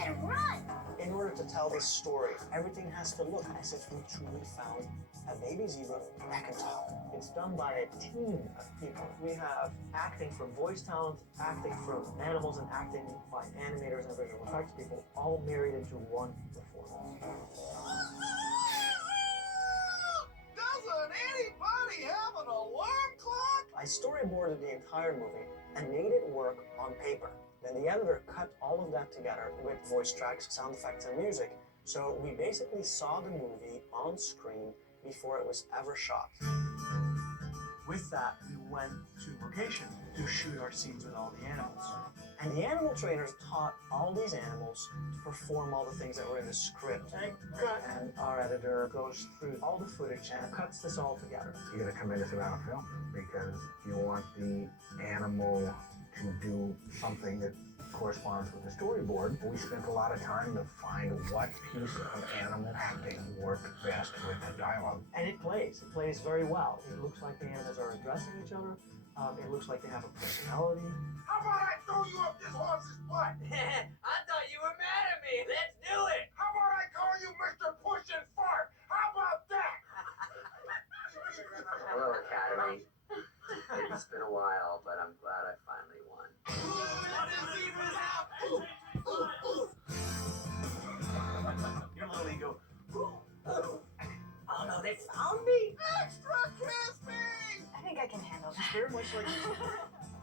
better run. In order to tell this story, everything has to look as if we truly found a baby zebra that can talk. It's done by a team of people. We have acting from voice talent, acting from animals, and acting by animators and visual effects people, all married into one performance. Doesn't anybody have an alarm clock? I storyboarded the entire movie and made it work on paper. Then the editor cut all of that together with voice tracks, sound effects, and music. So we basically saw the movie on screen before it was ever shot. With that, we went to location to shoot our scenes with all the animals. And the animal trainers taught all these animals to perform all the things that were in the script. And our editor goes through all the footage and cuts this all together. You get a tremendous amount of film because you want the animal to do something that corresponds with the storyboard. We spent a lot of time to find what piece of animal acting worked best with the dialogue. And it plays very well. It looks like the animals are addressing each other. It looks like they have a personality. How about I throw you up this horse's butt? I thought you were mad at me. Let's do it. How about I call you Mr. Push and Fart? How about that? Hello, Academy. It's been a while, but I'm glad I finally won. Your little ego. Oh no, they found me. Extra crispy! I think I can handle that. Very much like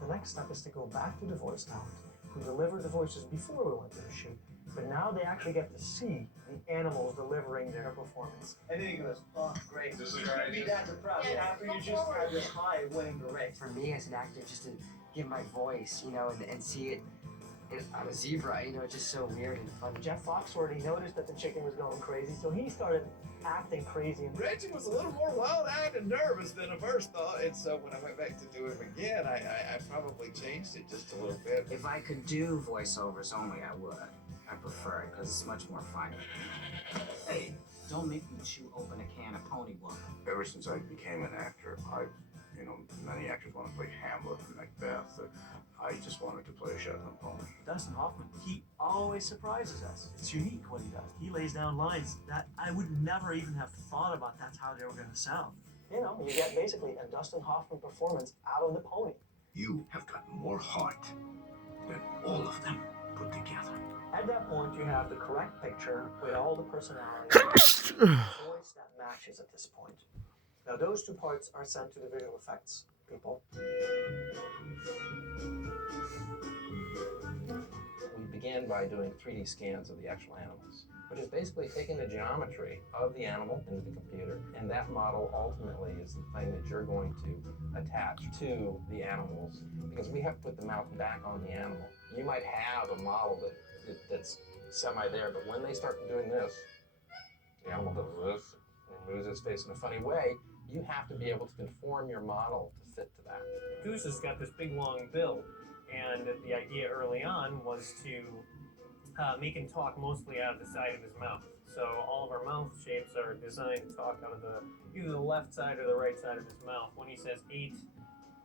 the next step is to go back to the voice talent who delivered the voices before we went to the shoot. But now they actually get to see the animals delivering their performance. And then he goes, oh, great. This is You great. shouldn't be that depressed after you just had this high of winning the race. For me as an actor, just to give my voice, you know, and see it on a zebra, you know, it's just so weird and fun. Jeff Foxworthy, he noticed that the chicken was going crazy, so he started acting crazy. Reggie was a little more wild-eyed and nervous than I first thought, and so when I went back to do him again, I probably changed it just a little bit. If I could do voiceovers only, I would. I prefer it because it's much more fun. Hey, don't make me chew open a can of pony book. Ever since I became an actor, many actors want to play Hamlet and Macbeth. I just wanted to play a Shetland pony. Dustin Hoffman, he always surprises us. It's unique what he does. He lays down lines that I would never even have thought about that's how they were going to sound. You know, you get basically a Dustin Hoffman performance out of the pony. You have got more heart than all of them put together. At that point, you have the correct picture with all the personalities, the voice that matches at this point. Now, those two parts are sent to the visual effects people. We began by doing 3D scans of the actual animals, which is basically taking the geometry of the animal into the computer, and that model ultimately is the thing that you're going to attach to the animals, because we have to put the mouth back on the animal. You might have a model that's semi there, but when they start doing this, the animal does this, and moves its face in a funny way. You have to be able to conform your model to fit to that. Goose has got this big long bill, and the idea early on was to make him talk mostly out of the side of his mouth. So all of our mouth shapes are designed to talk out of either the left side or the right side of his mouth. When he says 8,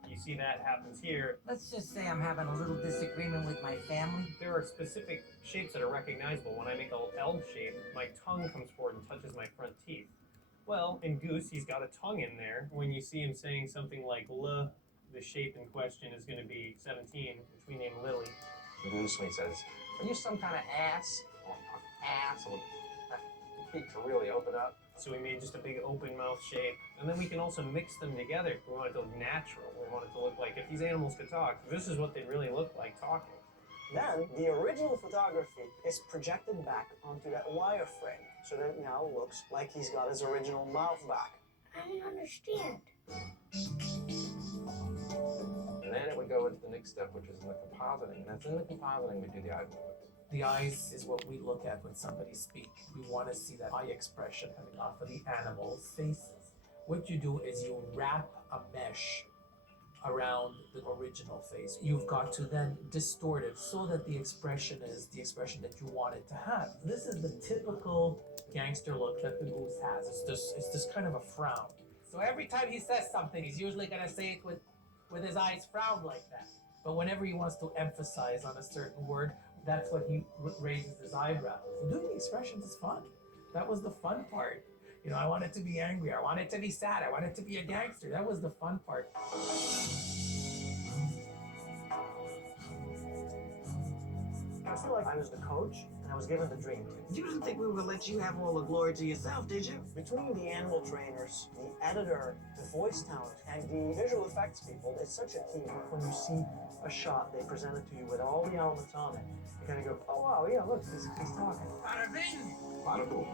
you see that happens here. Let's just say I'm having a little disagreement with my family. There are specific shapes that are recognizable. When I make an L shape, my tongue comes forward and touches my front teeth. Well, in Goose, he's got a tongue in there. When you see him saying something like L, the shape in question is going to be 17, which we name Lily. Goose, when he says, "Are you some kind of ass?" Or ass, or the beak to really open up. So we made just a big open mouth shape. And then we can also mix them together. We want it to look natural. We want it to look like if these animals could talk, this is what they'd really look like talking. Then, the original photography is projected back onto that wireframe, so that it now looks like he's got his original mouth back. I don't understand. And then it would go into the next step, which is in the compositing. And it's in the compositing we do the eye movements. The eyes is what we look at when somebody speaks. We want to see that eye expression coming off of the animal's faces. What you do is you wrap a mesh around the original face. You've got to then distort it so that the expression is the expression that you want it to have. This is the typical gangster look that the Goose has. It's this kind of a frown. So every time he says something, he's usually gonna say it with his eyes frowned like that. But whenever he wants to emphasize on a certain word, that's what he raises his eyebrows. And doing the expressions is fun. That was the fun part. You know, I want it to be angry, I want it to be sad, I want it to be a gangster. That was the fun part. I feel like I was the coach and I was given the dream team. You didn't think we were gonna let you have all the glory to yourself, did you? Between the animal trainers, the editor, the voice talent, and the visual effects people, it's such a teamwork. When you see a shot, they present it to you with all the elements on it. You kind of go, oh wow, yeah, look, he's talking. Bada bing. Bada boom.